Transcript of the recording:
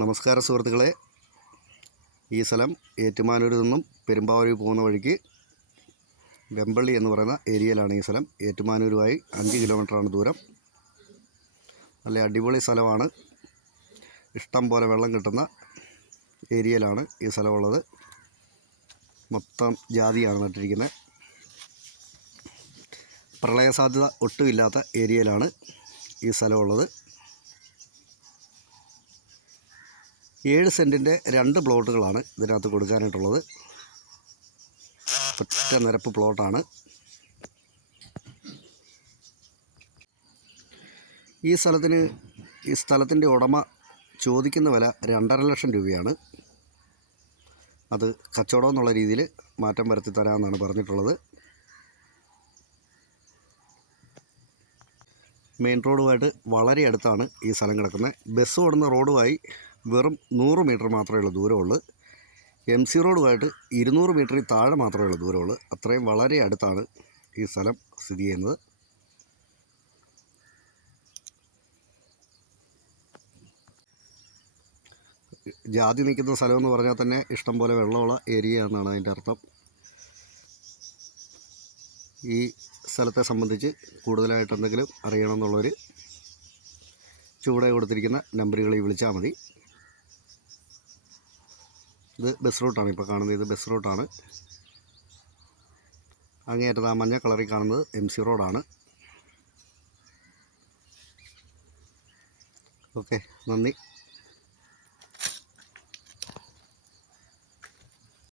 നമസ്കാരം സുഹൃത്തുക്കളെ, ഈ സ്ഥലം ഏറ്റുമാനൂരിൽ നിന്നും പെരുമ്പാവൂർ പോകുന്ന വഴിക്ക് വെമ്പള്ളി എന്ന് പറയുന്ന ഏരിയയിലാണ് ഈ സ്ഥലം. ഏറ്റുമാനൂരുമായി 5 കിലോമീറ്ററാണ് ദൂരം. നല്ല അടിപൊളി സ്ഥലമാണ്. ഇഷ്ടം പോലെ വെള്ളം കിട്ടുന്ന ഏരിയയിലാണ് ഈ സ്ഥലമുള്ളത്. മൊത്തം ജാതിയാണ് നട്ടിരിക്കുന്നത്. പ്രളയ സാധ്യത ഒട്ടുമില്ലാത്ത ഏരിയയിലാണ് ഈ സ്ഥലമുള്ളത്. 7 സെൻറ്റിൻ്റെ 2 പ്ലോട്ടുകളാണ് ഇതിനകത്ത് കൊടുക്കാനായിട്ടുള്ളത്. ഒറ്റ നിരപ്പ് പ്ലോട്ടാണ്. ഈ സ്ഥലത്തിൻ്റെ ഉടമ ചോദിക്കുന്ന വില 2.5 ലക്ഷം രൂപയാണ്. അത് കച്ചവടം എന്നുള്ള രീതിയിൽ മാറ്റം വരുത്തി തരാമെന്നാണ് പറഞ്ഞിട്ടുള്ളത്. മെയിൻ റോഡുമായിട്ട് വളരെ അടുത്താണ് ഈ സ്ഥലം കിടക്കുന്നത്. ബസ് ഓടുന്ന റോഡുമായി വെറും 100 മീറ്റർ മാത്രമേ ഉള്ളൂ ദൂരമുള്ളൂ. MC റോഡുമായിട്ട് 200 മീറ്ററിൽ താഴെ മാത്രമേ ഉള്ളൂ ദൂരമുള്ളൂ. അത്രയും വളരെ അടുത്താണ് ഈ സ്ഥലം സ്ഥിതി ചെയ്യുന്നത്. ജാതി നിൽക്കുന്ന സ്ഥലമെന്ന് പറഞ്ഞാൽ തന്നെ ഇഷ്ടംപോലെ വെള്ളമുള്ള ഏരിയ എന്നാണ് അതിൻ്റെ അർത്ഥം. ഈ സ്ഥലത്തെ സംബന്ധിച്ച് കൂടുതലായിട്ട് എന്തെങ്കിലും അറിയണമെന്നുള്ളവർ ചുവടെ കൊടുത്തിരിക്കുന്ന നമ്പറുകളിൽ വിളിച്ചാൽ മതി. ഇത് ബസ് റൂട്ടാണ്. ഇപ്പോൾ കാണുന്നത് ഇത് ബസ് റൂട്ടാണ്. അങ്ങേയറ്റത്ത് ആ മഞ്ഞ കളറിൽ കാണുന്നത് MC റോഡാണ്. ഓക്കെ, നന്ദി.